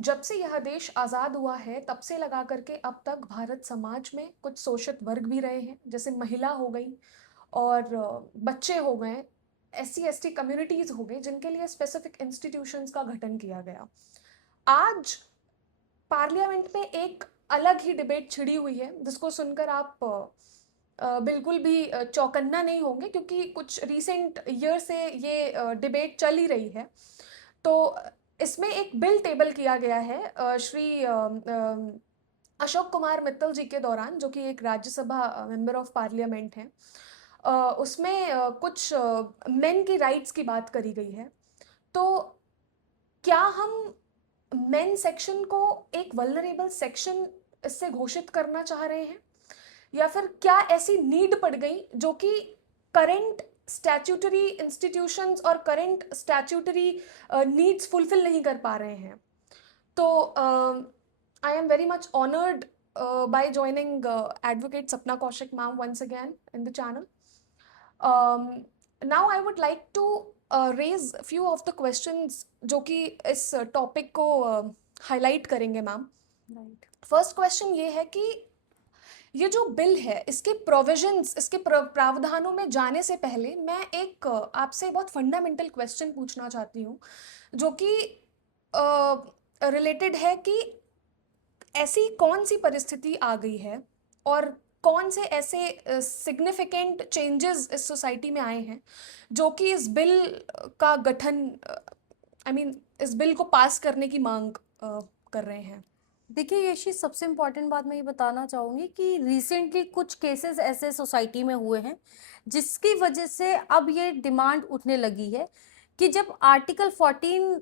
जब से यह देश आज़ाद हुआ है तब से लगा करके अब तक भारत समाज में कुछ शोषित वर्ग भी रहे हैं, जैसे महिला हो गई और बच्चे हो गए, एससी एसटी कम्युनिटीज हो गई, जिनके लिए स्पेसिफिक इंस्टीट्यूशंस का गठन किया गया। आज पार्लियामेंट में एक अलग ही डिबेट छिड़ी हुई है, जिसको सुनकर आप बिल्कुल भी चौकन्ना नहीं होंगे, क्योंकि कुछ रीसेंट ईयर से ये डिबेट चल ही रही है। तो इसमें एक बिल टेबल किया गया है श्री अशोक कुमार मित्तल जी के दौरान, जो कि एक राज्यसभा मेंबर ऑफ पार्लियामेंट हैं। उसमें कुछ मेन की राइट्स की बात करी गई है। तो क्या हम मेन सेक्शन को एक वल्नरेबल सेक्शन इससे घोषित करना चाह रहे हैं, या फिर क्या ऐसी नीड पड़ गई जो कि करंट स्टैट्यूटरी इंस्टीट्यूशंस और करंट स्टैट्यूटरी नीड्स फुलफिल नहीं कर पा रहे हैं। तो I am very much honoured by joining advocate Sapna Kaushik ma'am once again in the channel. Now I would like to raise few of the questions जो कि इस टॉपिक को हाईलाइट करेंगे मैम। राइट। फर्स्ट क्वेश्चन ये है कि ये जो बिल है, इसके प्रोविजंस, इसके प्रावधानों में जाने से पहले मैं एक आपसे बहुत फंडामेंटल क्वेश्चन पूछना चाहती हूँ, जो कि रिलेटेड है कि ऐसी कौन सी परिस्थिति आ गई है और कौन से ऐसे सिग्निफिकेंट चेंजेस इस सोसाइटी में आए हैं जो कि इस बिल का गठन, आई मीन इस बिल को पास करने की मांग कर रहे हैं। देखिए यशी, सबसे इम्पॉर्टेंट बात मैं ये बताना चाहूँगी कि रिसेंटली कुछ केसेस ऐसे सोसाइटी में हुए हैं जिसकी वजह से अब ये डिमांड उठने लगी है कि जब आर्टिकल 14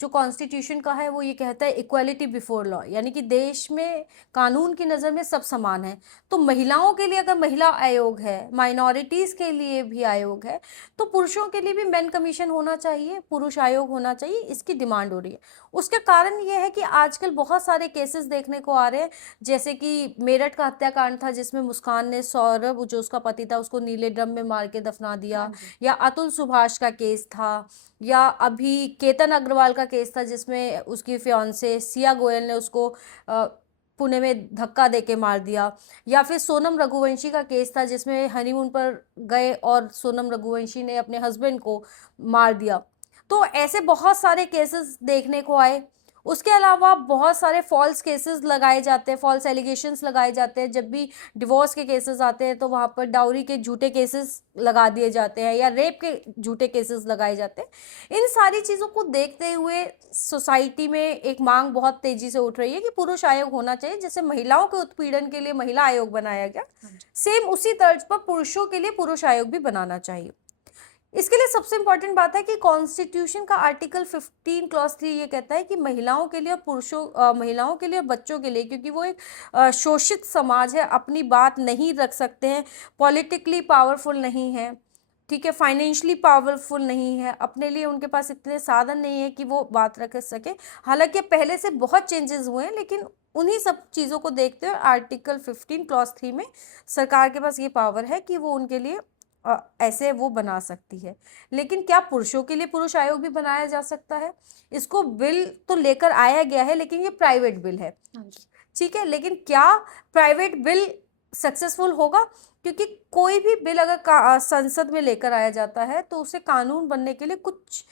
जो कॉन्स्टिट्यूशन का है वो ये कहता है इक्वालिटी बिफोर लॉ, यानी कि देश में कानून की नज़र में सब समान है। तो महिलाओं के लिए अगर महिला आयोग है, माइनॉरिटीज़ के लिए भी आयोग है, तो पुरुषों के लिए भी मेन कमीशन होना चाहिए, पुरुष आयोग होना चाहिए, इसकी डिमांड हो रही है। उसके कारण ये है कि आजकल बहुत सारे केसेस देखने को आ रहे हैं, जैसे कि मेरठ का हत्याकांड था जिसमें मुस्कान ने सौरभ, जो उसका पति था, उसको नीले ड्रम में मार के दफना दिया, या अतुल सुभाष का केस था, या अभी केतन अग्रवाल का केस था जिसमें उसकी फियांसे सिया गोयल ने उसको पुणे में धक्का देके मार दिया, या फिर सोनम रघुवंशी का केस था जिसमें हनीमून पर गए और सोनम रघुवंशी ने अपने हस्बैंड को मार दिया। तो ऐसे बहुत सारे केसेस देखने को आए। उसके अलावा बहुत सारे फॉल्स केसेस लगाए जाते हैं, फॉल्स एलिगेशंस लगाए जाते हैं। जब भी डिवोर्स के केसेस आते हैं तो वहाँ पर डाउरी के झूठे केसेस लगा दिए जाते हैं, या रेप के झूठे केसेस लगाए जाते हैं। इन सारी चीज़ों को देखते हुए सोसाइटी में एक मांग बहुत तेजी से उठ रही है कि पुरुष आयोग होना चाहिए। जैसे महिलाओं के उत्पीड़न के लिए महिला आयोग बनाया गया, सेम उसी तर्ज पर पुरुषों के लिए पुरुष आयोग भी बनाना चाहिए। इसके लिए सबसे इंपॉर्टेंट बात है कि कॉन्स्टिट्यूशन का आर्टिकल 15 क्लॉज 3 ये कहता है कि महिलाओं के लिए और पुरुषों, महिलाओं के लिए और बच्चों के लिए, क्योंकि वो एक शोषित समाज है, अपनी बात नहीं रख सकते हैं, पॉलिटिकली पावरफुल नहीं है, ठीक है, फाइनेंशियली पावरफुल नहीं है, अपने लिए उनके पास इतने साधन नहीं है कि वो बात रख सके। हालांकि पहले से बहुत चेंजेस हुए हैं, लेकिन उन्हीं सब चीज़ों को देखते हुए आर्टिकल 15 क्लॉज 3 में सरकार के पास ये पावर है कि वो उनके लिए ऐसे वो बना सकती है। लेकिन क्या पुरुषों के लिए पुरुष आयोग भी बनाया जा सकता है? इसको बिल तो लेकर आया गया है, लेकिन ये प्राइवेट बिल है, ठीक है। लेकिन क्या प्राइवेट बिल सक्सेसफुल होगा? क्योंकि कोई भी बिल अगर संसद में लेकर आया जाता है तो उसे कानून बनने के लिए कुछ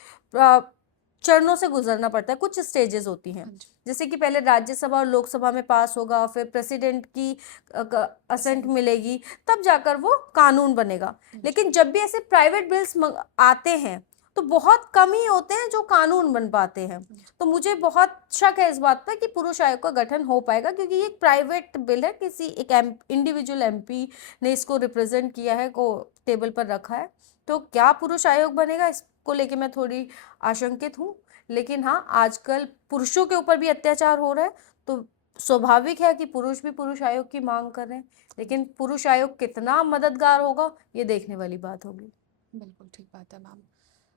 चरणों से गुजरना पड़ता है, कुछ स्टेजेस होती हैं। जैसे कि पहले राज्यसभा और लोकसभा में पास होगा, फिर प्रेसिडेंट की असेंट मिलेगी, तब जाकर वो कानून बनेगा। लेकिन जब भी ऐसे प्राइवेट बिल्स आते हैं तो बहुत कम ही होते हैं जो कानून बन पाते हैं। तो मुझे बहुत शक है इस बात पर कि पुरुष आयोग का गठन हो पाएगा, क्योंकि ये एक प्राइवेट बिल है, किसी एक इंडिविजुअल एमपी ने इसको रिप्रेजेंट किया है, को टेबल पर रखा है। तो क्या पुरुष आयोग बनेगा, इसको लेके मैं थोड़ी आशंकित हूँ। लेकिन हाँ, आजकल पुरुषों के ऊपर भी अत्याचार हो रहा है, तो स्वाभाविक है कि पुरुष भी पुरुष आयोग की मांग कर रहे हैं। लेकिन पुरुष आयोग कितना मददगार होगा, ये देखने वाली बात होगी। बिल्कुल ठीक बात है मैम।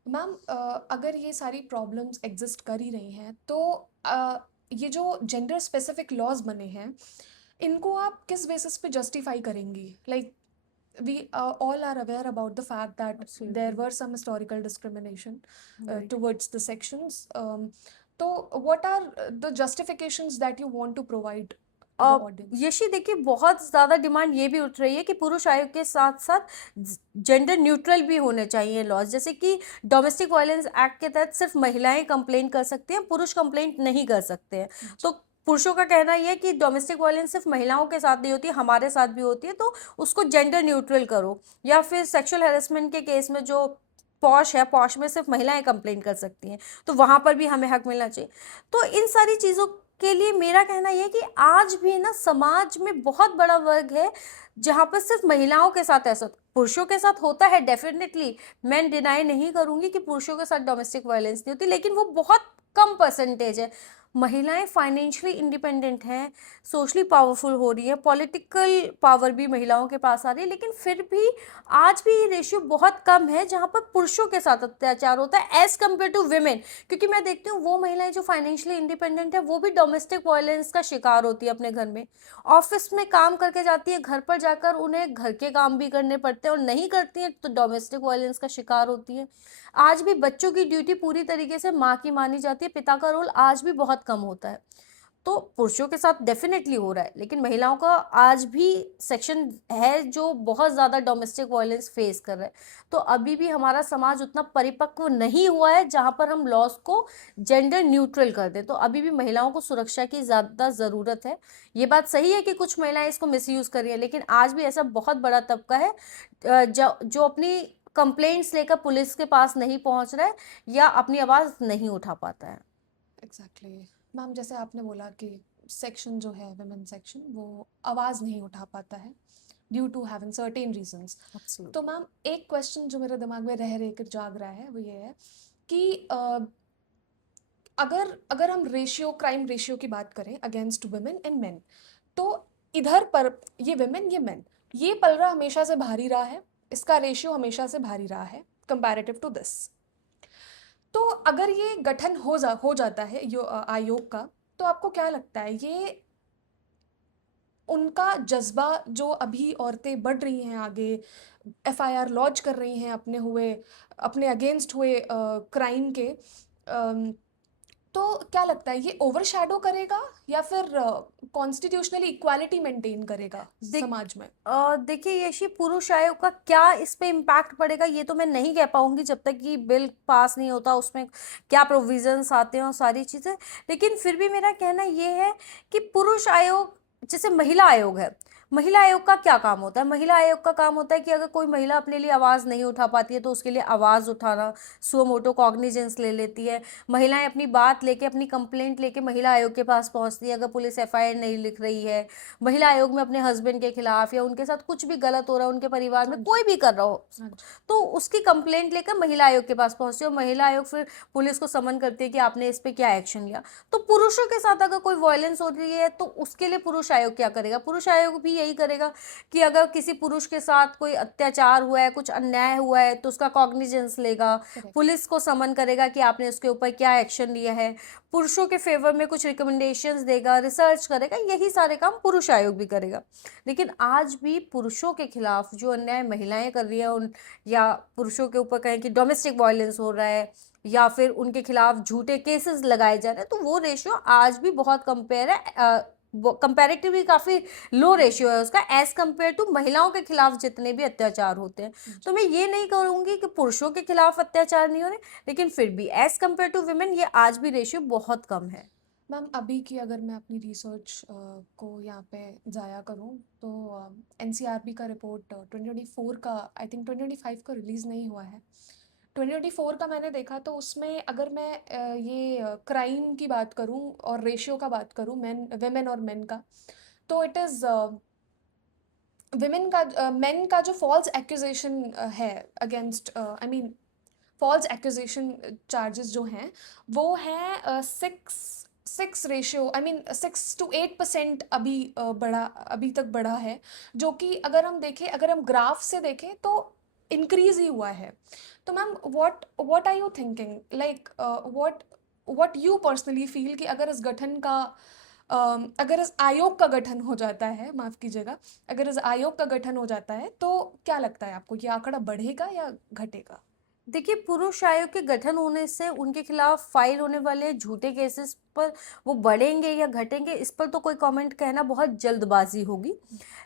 मैम, अगर ये सारी प्रॉब्लम्स एग्जिस्ट कर ही रही हैं, तो ये जो जेंडर स्पेसिफिक लॉज बने हैं, इनको आप किस बेसिस पे जस्टिफाई करेंगी? Like we all are aware about the fact that there Absolutely. were some historical discrimination Right. towards the sections. तो what are the justifications that you want to provide to the uh, audience? Yashi देखिए बहुत ज़्यादा demand ये भी उठ रही है कि पुरुष आयोग के साथ-साथ जेंडर न्यूट्रल भी होने चाहिए लॉज़। जैसे कि डोमेस्टिक वायलेंस एक्ट के तहत सिर्फ़ महिलाएँ कंप्लेंट कर सकती हैं, पुरुष कंप्लेंट नहीं कर सकते हैं। तो अच्छा। पुरुषों का कहना ये है कि डोमेस्टिक वायलेंस सिर्फ़ महिलाओं के साथ नहीं होती है, हमारे साथ भी होती है, तो उसको जेंडर न्यूट्रल करो। या फिर सेक्सुअल हैरेसमेंट के केस में जो पॉश है, पॉश में सिर्फ़ महिलाएँ कंप्लेंट कर सकती हैं, तो वहाँ पर भी हमें हक मिलना चाहिए। तो इन सारी चीज़ों के लिए मेरा कहना ये है कि आज भी ना समाज में बहुत बड़ा वर्ग है जहाँ पर सिर्फ महिलाओं के साथ ऐसा पुरुषों के साथ होता है डेफिनेटली। मैं डिनाई नहीं करूंगी कि पुरुषों के साथ डोमेस्टिक वायलेंस नहीं होती, लेकिन वो बहुत कम परसेंटेज है। महिलाएं फाइनेंशियली इंडिपेंडेंट हैं, सोशली पावरफुल हो रही है, पॉलिटिकल पावर भी महिलाओं के पास आ रही है, लेकिन फिर भी आज भी ये रेशियो बहुत कम है जहाँ पर पुरुषों के साथ अत्याचार होता है एज कम्पेयर टू वेमेन। क्योंकि मैं देखती हूँ वो महिलाएं जो फाइनेंशियली इंडिपेंडेंट है वो भी डोमेस्टिक वायलेंस का शिकार होती है अपने घर में। ऑफिस में काम करके जाती है, घर पर जाकर उन्हें घर के काम भी करने पड़ते हैं और नहीं करती हैं तो डोमेस्टिक वायलेंस का शिकार होती है। आज भी बच्चों की ड्यूटी पूरी तरीके से माँ की मानी जाती है, पिता का रोल आज भी बहुत कम होता है। तो पुरुषों के साथ डेफिनेटली हो रहा है, लेकिन महिलाओं का आज भी सेक्शन है जो बहुत ज़्यादा डोमेस्टिक वायलेंस फेस कर रहा है। तो अभी भी हमारा समाज उतना परिपक्व नहीं हुआ है जहाँ पर हम लॉस को जेंडर न्यूट्रल कर दें। तो अभी भी महिलाओं को सुरक्षा की ज़्यादा ज़रूरत है। ये बात सही है कि कुछ महिलाएं इसको मिसयूज़ कर रही हैं, लेकिन आज भी ऐसा बहुत बड़ा तबका है जो जो अपनी कंप्लेंट्स लेकर पुलिस के पास नहीं पहुंच रहा है या अपनी आवाज़ नहीं उठा पाता है। एग्जैक्टली। मैम, जैसे आपने बोला कि सेक्शन जो है वुमेन सेक्शन वो आवाज़ नहीं उठा पाता है due to having certain reasons. तो एब्सोल्युटली। मैम, एक क्वेश्चन जो मेरे दिमाग में रह कर जाग रहा है वो ये है कि अगर अगर हम रेशियो, क्राइम रेशियो की बात करें अगेंस्ट वुमेन एंड मेन, तो इधर पर ये विमेन ये मेन, ये पलड़ा हमेशा से भारी रहा है, इसका रेशियो हमेशा से भारी रहा है कंपैरेटिव टू दिस। तो अगर ये गठन हो जाता है आयोग का, तो आपको क्या लगता है ये उनका जज्बा, जो अभी औरतें बढ़ रही हैं आगे, एफआईआर लॉन्च कर रही हैं अपने अगेंस्ट हुए क्राइम के, अम, तो क्या लगता है ये ओवरशैडो करेगा या फिर कॉन्स्टिट्यूशनली इक्वालिटी मेंटेन करेगा देख समाज में? देखिए यशी पुरुष आयोग का क्या इस पे इम्पैक्ट पड़ेगा ये तो मैं नहीं कह पाऊंगी जब तक कि बिल पास नहीं होता उसमें क्या प्रोविजंस आते हैं और सारी चीजें। लेकिन फिर भी मेरा कहना ये है कि पुरुष आयोग जैसे महिला आयोग है, महिला आयोग का क्या काम होता है? महिला आयोग का काम होता है कि अगर कोई महिला अपने लिए आवाज नहीं उठा पाती है तो उसके लिए आवाज उठाना, सुओ मोटो कॉग्निजेंस ले लेती है। महिलाएं अपनी बात लेके, अपनी कंप्लेंट लेके महिला आयोग के पास पहुंचती है अगर पुलिस एफआईआर नहीं लिख रही है। महिला आयोग में अपने हस्बैंड के खिलाफ या उनके साथ कुछ भी गलत हो रहा है, उनके परिवार में हाँ जी। कोई भी कर रहा हो, हाँ जी। तो उसकी कंप्लेंट लेकर महिला आयोग के पास पहुंचती है और महिला आयोग फिर पुलिस को समन करती है कि आपने इस पे क्या एक्शन लिया। तो पुरुषों के साथ अगर कोई वायलेंस हो रही है तो उसके लिए पुरुष आयोग क्या करेगा? पुरुष आयोग भी यही करेगा कि अगर किसी पुरुष के साथ कोई अत्याचार हुआ है, कुछ अन्याय हुआ है, तो उसका कॉग्निजेंस लेगा, करेक्ट। पुलिस को समन करेगा कि आपने उसके ऊपर क्या एक्शन लिया है, पुरुषों के फेवर में कुछ रिकमेंडेशंस देगा, रिसर्च करेगा। यही सारे काम पुरुष आयोग भी करेगा। लेकिन आज भी पुरुषों के खिलाफ जो अन्याय महिलाएं कर रही हैं उन या पुरुषों के ऊपर कहें कि डोमेस्टिक वायलेंस हो रहा है या फिर उनके खिलाफ झूठे केसेस लगाए जा रहे हैं, तो वो रेशियो आज भी बहुत कंपेयर है, कंपैरेटिवली काफ़ी लो रेशियो है उसका एज कंपेयर टू महिलाओं के खिलाफ जितने भी अत्याचार होते हैं। तो मैं ये नहीं कहूँगी कि पुरुषों के खिलाफ अत्याचार नहीं हो रहे, लेकिन फिर भी एज कंपेयर टू वुमेन ये आज भी रेशियो बहुत कम है। मैम, अभी की अगर मैं अपनी रिसर्च को यहाँ पे ज़ाया करूँ, तो एनसीआरबी का रिपोर्ट 2024 का, आई थिंक 2025 का रिलीज़ नहीं हुआ है, 2024 का मैंने देखा, तो उसमें अगर मैं ये क्राइम की बात करूँ और रेशियो का बात करूँ, वेमेन और मेन का, तो इट इज़ विमेन का, मेन का जो फॉल्स एक्यूजेशन है against, I mean false accusation charges जो हैं, वो हैं 6 रेशियो, आई मीन 6 to 8% अभी अभी तक बढ़ा है, जो कि अगर हम देखें, अगर हम ग्राफ से देखें तो इंक्रीज ही हुआ है। तो ma'am, what what are you thinking, like what what you personally feel कि अगर इस आयोग का गठन हो जाता है, माफ़ कीजिएगा, अगर इस आयोग का गठन हो जाता है तो क्या लगता है आपको, ये आंकड़ा बढ़ेगा या घटेगा? देखिए, पुरुष आयोग के गठन होने से उनके खिलाफ फाइल होने वाले झूठे केसेस पर वो बढ़ेंगे या घटेंगे, इस पर तो कोई कमेंट कहना बहुत जल्दबाजी होगी।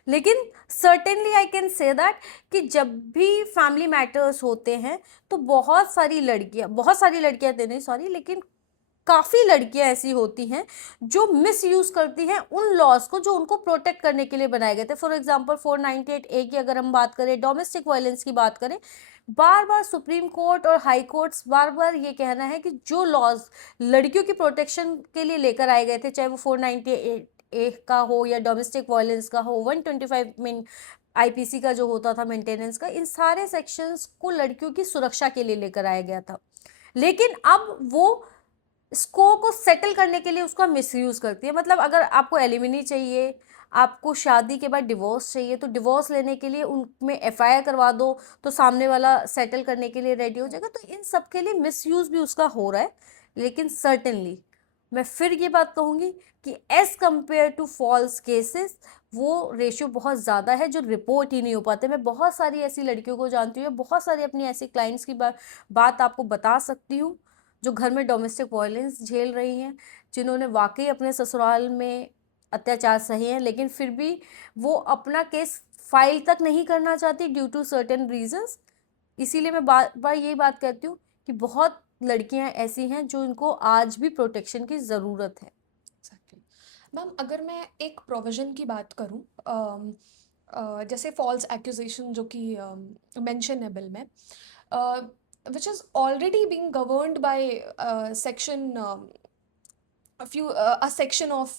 लेकिन certainly I can say that कि जब भी फैमिली मैटर्स होते हैं तो बहुत सारी लड़कियां तो नहीं, सॉरी, लेकिन काफ़ी लड़कियां ऐसी होती हैं जो मिस यूज़ करती हैं उन लॉज को जो उनको प्रोटेक्ट करने के लिए बनाए गए थे। फॉर एग्जांपल 498A की अगर हम बात करें, डोमेस्टिक वायलेंस की बात करें, बार बार सुप्रीम कोर्ट और हाई कोर्ट्स बार बार ये कहना है कि जो लॉज लड़कियों की प्रोटेक्शन के लिए लेकर आए गए थे, चाहे वो 498A का हो या डोमेस्टिक वायलेंस का हो, 125 में आईपीसी का जो होता था मेंटेनेंस का, इन सारे सेक्शंस को लड़कियों की सुरक्षा के लिए लेकर आया गया था। लेकिन अब वो स्को को सेटल करने के लिए उसका मिसयूज करती है। मतलब अगर आपको एलिमनी चाहिए, आपको शादी के बाद डिवोर्स चाहिए, तो डिवोर्स लेने के लिए उनमें एफआईआर करवा दो, तो सामने वाला सेटल करने के लिए रेडी हो जाएगा। तो इन सब के लिए मिसयूज भी उसका हो रहा है। लेकिन सर्टेनली मैं फिर ये बात कहूँगी कि as compare to false cases वो रेशियो बहुत ज़्यादा है जो रिपोर्ट ही नहीं हो पाते। मैं बहुत सारी ऐसी लड़कियों को जानती हूँ, बहुत सारी अपनी ऐसी क्लाइंट्स की बात आपको बता सकती हूँ जो घर में डोमेस्टिक वायलेंस झेल रही हैं, जिन्होंने वाकई अपने ससुराल में अत्याचार सहे हैं, लेकिन फिर भी वो अपना केस फाइल तक नहीं करना चाहती ड्यू टू सर्टेन रीजंस। इसीलिए मैं बार बार यही बात कहती हूँ कि बहुत लड़कियां ऐसी हैं जो इनको आज भी प्रोटेक्शन की ज़रूरत है। एग्जैक्टली। मैम, अगर मैं एक प्रोविजन की बात करूं, जैसे फॉल्स एक्यूजेशन जो कि मेंशन है बिल में, which is already being governed by section a section of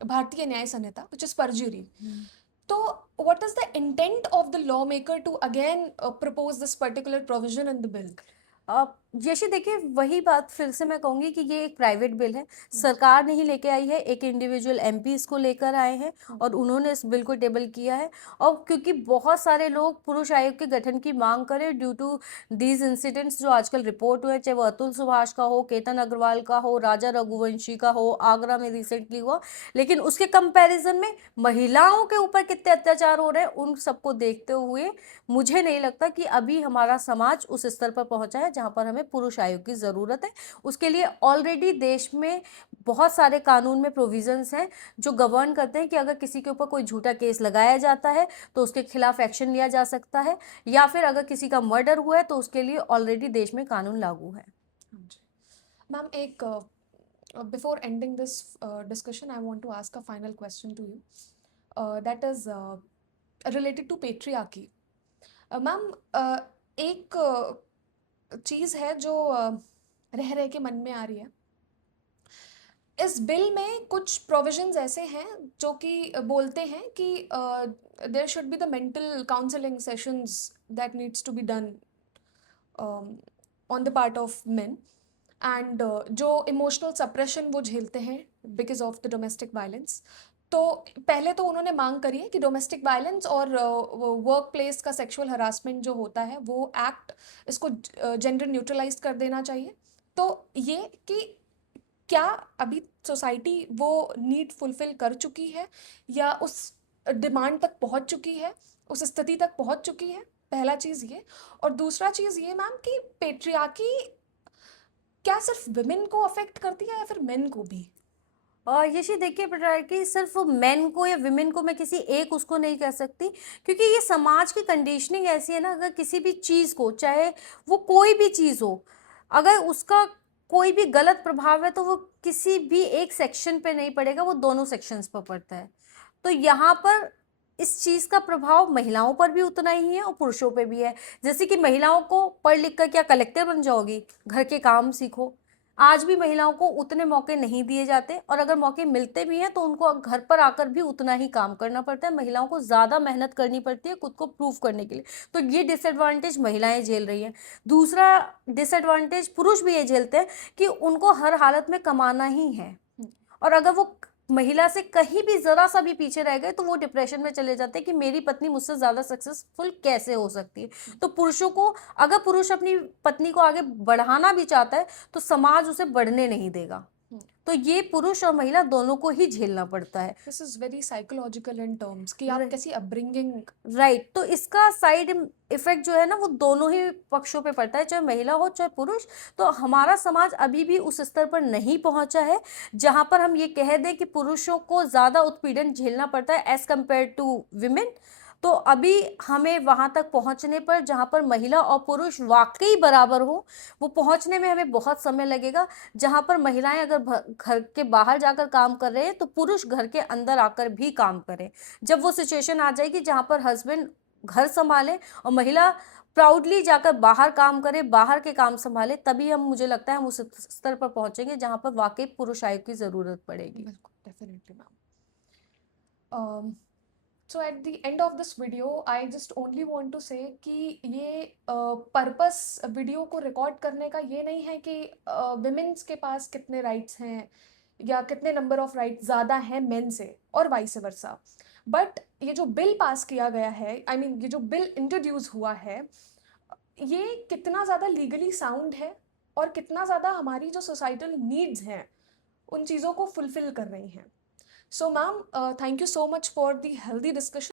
भारतीय न्याय संहिता, which is perjury. तो what is the intent of the lawmaker to again propose this particular provision in the bill? जैसे देखिए, वही बात फिर से मैं कहूँगी कि ये एक प्राइवेट बिल है, सरकार नहीं लेके आई है, एक इंडिविजुअल एमपी इसको लेकर आए हैं और उन्होंने इस बिल को टेबल किया है। और क्योंकि बहुत सारे लोग पुरुष आयोग के गठन की मांग करें ड्यू टू दीज इंसिडेंट्स जो आजकल रिपोर्ट हुए, चाहे वो अतुल सुभाष का हो, केतन अग्रवाल का हो, राजा रघुवंशी का हो, आगरा में रिसेंटली हुआ, लेकिन उसके कंपैरिजन में महिलाओं के ऊपर कितने अत्याचार हो रहे हैं उन सबको देखते हुए मुझे नहीं लगता कि अभी हमारा समाज उस स्तर पर पहुंचा है जहां पर हमें पुरुष आयोग की ज़रूरत है। उसके लिए ऑलरेडी देश में बहुत सारे कानून में प्रोविजंस हैं जो गवर्न करते हैं कि अगर किसी के ऊपर कोई झूठा केस लगाया जाता है तो उसके खिलाफ एक्शन लिया जा सकता है, या फिर अगर किसी का मर्डर हुआ है तो उसके लिए ऑलरेडी देश में कानून लागू है। मैम, एक before ending this discussion, I want to ask a final question to you. That is related to patriarchy. Ma'am, एक चीज़ है जो रह रह के मन में आ रही है। इस बिल में कुछ प्रोविजंस ऐसे हैं जो कि बोलते हैं कि there should be the mental counselling sessions that needs to be done on the part of men, and जो इमोशनल सप्रेशन वो झेलते हैं because of the domestic violence. तो पहले तो उन्होंने मांग करी है कि डोमेस्टिक वायलेंस और वर्क प्लेस का सेक्सुअल हरासमेंट जो होता है वो एक्ट, इसको जेंडर न्यूट्रलाइज कर देना चाहिए। तो ये कि क्या अभी सोसाइटी वो नीड फुलफिल कर चुकी है या उस डिमांड तक पहुंच चुकी है, उस स्थिति तक पहुंच चुकी है? पहला चीज़ ये। और दूसरा चीज़ ये मैम कि पेट्रियार्की क्या सिर्फ विमेन को अफेक्ट करती है या फिर मेन को भी? और ये देखिए पेट्रियार्की सिर्फ मेन को या विमेन को मैं किसी एक उसको नहीं कह सकती, क्योंकि ये समाज की कंडीशनिंग ऐसी है ना, अगर किसी भी चीज़ को, चाहे वो कोई भी चीज़ हो, अगर उसका कोई भी गलत प्रभाव है तो वो किसी भी एक सेक्शन पे नहीं पड़ेगा, वो दोनों सेक्शंस पर पड़ता है। तो यहाँ पर इस चीज़ का प्रभाव महिलाओं पर भी उतना ही है और पुरुषों पे भी है। जैसे कि महिलाओं को पढ़ लिख कर क्या कलेक्टर बन जाओगी, घर के काम सीखो। आज भी महिलाओं को उतने मौके नहीं दिए जाते, और अगर मौके मिलते भी हैं तो उनको घर पर आकर भी उतना ही काम करना पड़ता है। महिलाओं को ज़्यादा मेहनत करनी पड़ती है खुद को प्रूव करने के लिए। तो ये डिसएडवांटेज महिलाएं झेल रही हैं। दूसरा डिसएडवांटेज पुरुष भी ये झेलते हैं कि उनको हर हालत में कमाना ही है, और अगर वो महिला से कहीं भी ज़रा सा भी पीछे रह गए तो वो डिप्रेशन में चले जाते हैं कि मेरी पत्नी मुझसे ज़्यादा सक्सेसफुल कैसे हो सकती है। तो पुरुषों को, अगर पुरुष अपनी पत्नी को आगे बढ़ाना भी चाहता है तो समाज उसे बढ़ने नहीं देगा। हम्म। तो ये पुरुष और महिला दोनों को ही झेलना पड़ता है। This is very psychological in terms कि आप र- कैसी अपब्रिंगिंग। राइट, तो इसका साइड इफेक्ट जो है ना वो दोनों ही पक्षों पे पड़ता है, चाहे महिला हो चाहे पुरुष। तो हमारा समाज अभी भी उस स्तर पर नहीं पहुंचा है जहां पर हम ये कह दें कि पुरुषों को ज्यादा उत्पीड़न झेलना पड़ता है एज कंपेयर टू विमेन। तो अभी हमें वहां तक पहुंचने पर जहां पर महिला और पुरुष वाकई बराबर हो, वो पहुंचने में हमें बहुत समय लगेगा। जहां पर महिलाएं अगर घर के बाहर जाकर काम कर रहे हैं तो पुरुष घर के अंदर आकर भी काम करें। जब वो सिचुएशन आ जाएगी जहां पर हस्बैंड घर संभाले और महिला प्राउडली जाकर बाहर काम करे, बाहर के काम संभाले, तभी हम, मुझे लगता है हम उस स्तर पर पहुंचेंगे जहां पर वाकई पुरुष आयोग की जरूरत पड़ेगी। बिल्कुल, definitely ma'am. So at the end of this video I just only want to say कि ये पर्पस वीडियो को रिकॉर्ड करने का ये नहीं है कि विमेन्स के पास कितने राइट्स हैं या कितने नंबर ऑफ राइट्स ज़्यादा हैं मेन से और वाइस वर्सा। बट ये जो बिल पास किया गया है, आई मीन ये जो बिल इंट्रोड्यूस हुआ है, ये कितना ज़्यादा लीगली साउंड है और कितना ज़्यादा हमारी जो सोसाइटल नीड्स हैं उन चीज़ों को फुलफिल कर रही हैं। So, ma'am, thank you so much for the healthy discussion.